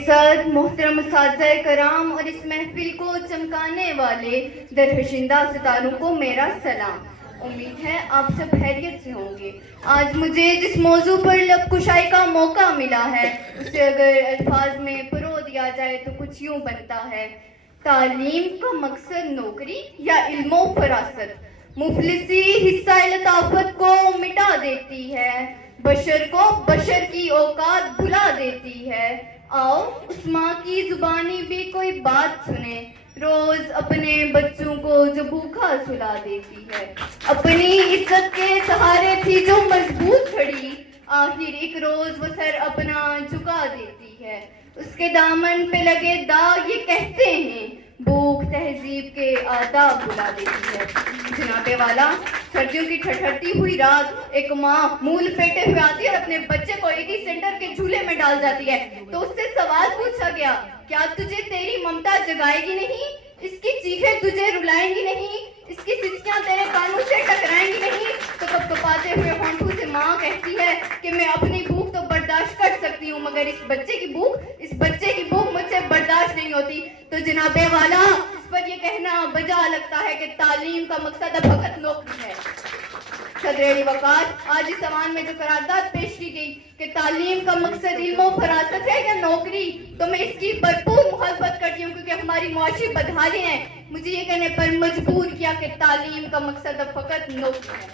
Sir मोहतरम असातिज़ा कराम और इस महफिल को चमकाने वाले दरहशिंदा सितारों को मेरा सलाम। उम्मीद है आप सब खैरियत से होंगे। आज मुझे जिस मौजू पर लब कुशाई का मौका मिला है उसे अगर अल्फाज में परो दिया जाए तो कुछ यूं बनता है, तालीम का मकसद नौकरी या इल्मो फरासत, मुफलिसी हिस्सा लताफत को मिटा देती है, बशर को बशर की औकात भुला देती है। आओ उस माँ की जुबानी भी कोई बात सुने, रोज अपने बच्चों को जो भूखा सुला देती है। अपनी इज्जत के सहारे थी जो मजबूत खड़ी, आखिर एक रोज वो सर अपना झुका देती है। उसके दामन पे लगे दाग ये कहते हैं, भूख तहजीब के आदाब भुला देती है। जनाबे वाला, सर्दियों की ठठरती हुई रात एक माँ मूल पेटे हुए आती है और अपने बच्चे को एक ही सेंटर के झूले में डाल जाती है। तो उससे सवाल पूछा गया, क्या तुझे तेरी ममता जगाएगी नहीं, इसकी चीखें तुझे रुलाएंगी नहीं, इसकी सिसकियां तेरे कानों से टकराएंगी नहीं? तो कपकपाते हुए होंठों से माँ कहती है कि मैं अपनी भूख तो बर्दाश्त कर सकती हूँ, मगर इस बच्चे की भूख मुझसे बर्दाश्त नहीं होती। तो जनाबे वाला, इस पर ये कहना बजा लगता है कि तालीम का मकसद फकत नौकरी है। सदर वकार, आज इस सवाल में जो करारदाद पेश की गई कि तालीम का मकसद इल्म और फरासत है या नौकरी, तो मैं इसकी भरपूर मुखालफत करती हूँ, क्योंकि हमारी मुआशी बदहाली है मुझे ये कहने पर मजबूर किया कि तालीम का मकसद फकत नौकरी है।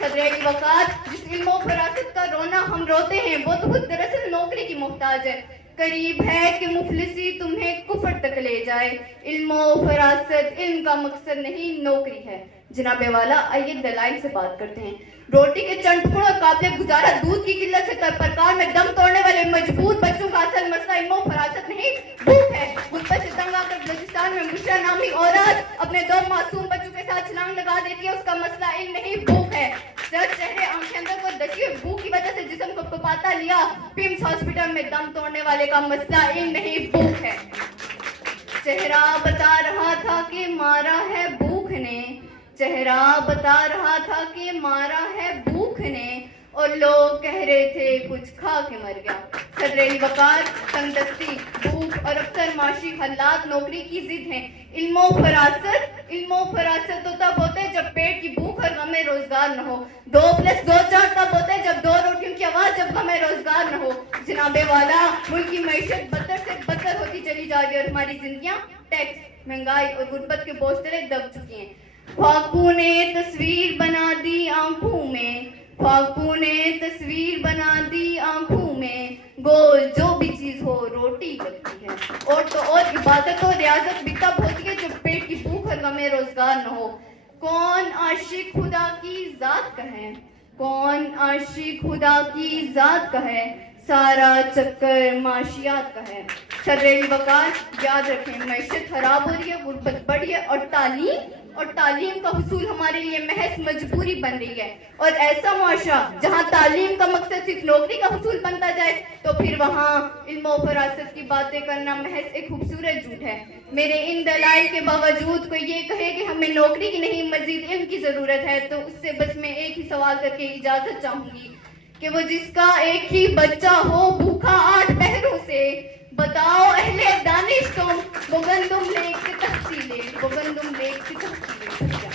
सदर वकार, जिस इल्म और फरासत का रोना हम रोते हैं वो तो खुद दरअसल नौकरी की मोहताज है। करीब है कि मुफलिसी तुम्हें कुफर तक ले जाए। इल्म और फरासत इल्म का मकसद नहीं नौकरी है। जनाबे वाला, आइए दलाइल से बात करते हैं। रोटी के चंद टुकड़ों और काबिल गुजारा दूध की किल्लत से तरप्रकार में दम तोड़ने वाले मजबूर बच्चों का असल मसला इल्म और फरासत नहीं भूख है। गुर्बत से तंग आकर बलूचिस्तान में मुशरा नामी औरत अपने दो मासूम बच्चों के साथ छलांग लगा देती है, उसका मसला इल्म नहीं भूख है। जब चेहरे आंखें अंदर को दसी हुई भूख की वजह से जिस्म को कपाता लिया, पिम्स हॉस्पिटल में दम तोड़ने वाले का मसला इल्म नहीं भूख है। चेहरा बता रहा था कि मारा है भूख ने, चेहरा बता रहा था कि मारा है भूख ने, और लोग कह रहे थे कुछ खा के मर गया। सदर वकार, तंगदस्ती, भूख और अक्सर माशी हालात नौकरी की जिद हैं। इल्मो फरासत तो तब होते जब पेट की भूख और गमे रोजगार न हो। 2+2=4 तब होते जब 2 रोटियों की आवाज जब गमे रोजगार न हो। जनाबे वाला, मुल्क की मईशत बदतर से बदतर होती चली जा रही है और हमारी जिंदगियां टैक्स, महंगाई और गुर्बत के बोझ तले दब चुकी हैं। फाकू ने तस्वीर बना दी आंखों में, फाकू ने तस्वीर बना दी आंखों में, गोल जो भी चीज हो रोटी लगती है। और तो और इबादत और रियाजत भी तब होती है जब पेट की भूख और गमे रोजगार न हो। कौन आशिक खुदा की जात का है, कौन आशिक खुदा की जात का है, सारा चक्कर माशियात का है। सदर वकार, याद रखें, मैशत खराब हो रही है, गुर्बत बढ़ी है और तालीम का हुसूल हमारे लिए महज मजबूरी बन रही है। और ऐसा मुआशरा जहाँ तालीम का मकसद सिर्फ नौकरी का हुसूल बनता जाए तो फिर वहाँ इल्म और फरासत की बातें करना महज एक खूबसूरत झूठ है। मेरे इन दलाइल के बावजूद कोई ये कहे कि हमें नौकरी की नहीं मजीद इल्म की जरूरत है, तो उससे बस मैं एक ही सवाल करके इजाजत चाहूंगी कि वो जिसका एक ही बच्चा हो भूखा 8 पहरों से, बताओ अहले दानिश तुम, वो गंदुम लेक की तख्ती ले, वो गंदुम लेक की तख्ती ले।